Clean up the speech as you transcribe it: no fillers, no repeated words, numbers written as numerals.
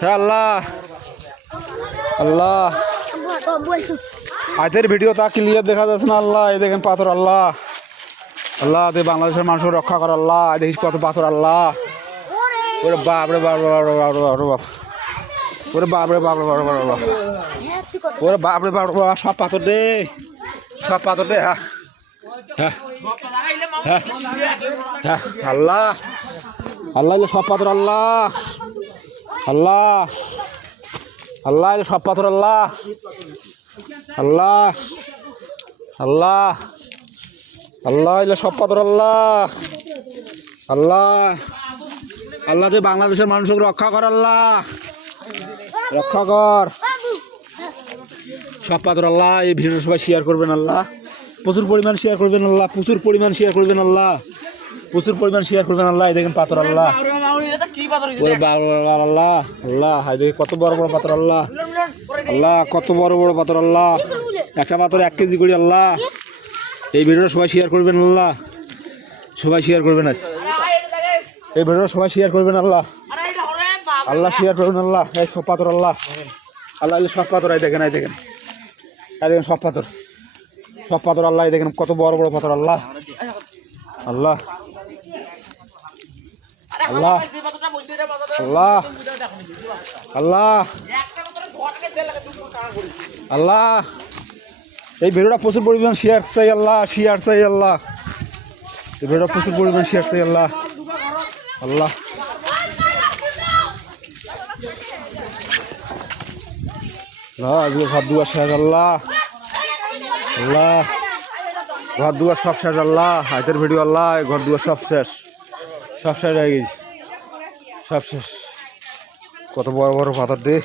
হে আল্লাহ আল্লাহ আজকের ভিডিও তা ক্লিয়ার দেখা যাচ্ছে না আল্লাহ। এই দেখেন পাথর আল্লাহ আল্লাহ দে বাংলাদেশের মানুষকে রক্ষা কর আল্লাহ। দেখিস কত পাথর আল্লাহ। ওরে বাপ রে বাপ রে বাপ রে বাপ ওরে বাপ রে বাপ রে বাপ রে বাপ ওরে বাপ রে বাপ রে বাপ সব পাথর দে সব পাথর দে। হ্যাঁ হ্যাঁ হ্যাঁ আল্লাহ আল্লাহ সব পাথর আল্লাহ আল্লাহ আল্লাহ সব পাথর আল্লাহ আল্লাহ আল্লাহ আল্লাহ সব পাথর আল্লাহ আল্লাহ আল্লাহ তুই বাংলাদেশের মানুষকে রক্ষা কর আল্লাহ রক্ষা কর সব পাথর আল্লাহ। এই ভিডিও সবাই শেয়ার করবেন আল্লাহ, প্রচুর পরিমাণ শেয়ার করবেন আল্লাহ, প্রচুর পরিমাণ শেয়ার করবেন আল্লাহ, প্রচুর পরিমাণ শেয়ার করবেন আল্লাহ। এই দেখেন পাথর আল্লাহ আল্লাহ আল্লাহ হাই দেখে কত বড় বড় পাথর আল্লাহ আল্লাহ কত বড় বড় পাথর আল্লাহ। একটা পাথর 1 কেজি করে আল্লাহ। এই ভিডিওটা সবাই শেয়ার করবেন আল্লাহ, সবাই শেয়ার করবেন। এই ভিডিওটা সবাই শেয়ার করবেন আল্লাহ আল্লাহ শেয়ার করবেন আল্লাহ। এই সব পাথর আল্লাহ আল্লাহ সব পাথর। এই দেখেন এই দেখেন এই দেখেন সব পাথর সব পাথর আল্লাহ। এই দেখেন কত বড় বড় পাথর আল্লাহ আল্লাহ আল্লাহ আল্লাহ আল্লাহ আল্লাহ। এই ভিডিওটা প্রচুর পরিমাণ শেয়ার চাই আল্লাহ, শেয়ার চাই আল্লাহ। এই ভিডিওটা প্রচুর পরিমাণ শেয়ার চাই আল্লাহ আল্লাহ আজকে ঘর দুয়ার শেষ আল্লাহ আল্লাহ ঘর দুয়ার সব শেষ আল্লাহ। হাতের ভিডিও আল্লাহ ঘর দুয়ার সব শেষ হয়ে গেছে সব শেষ। কত বড় বড় পাথর দে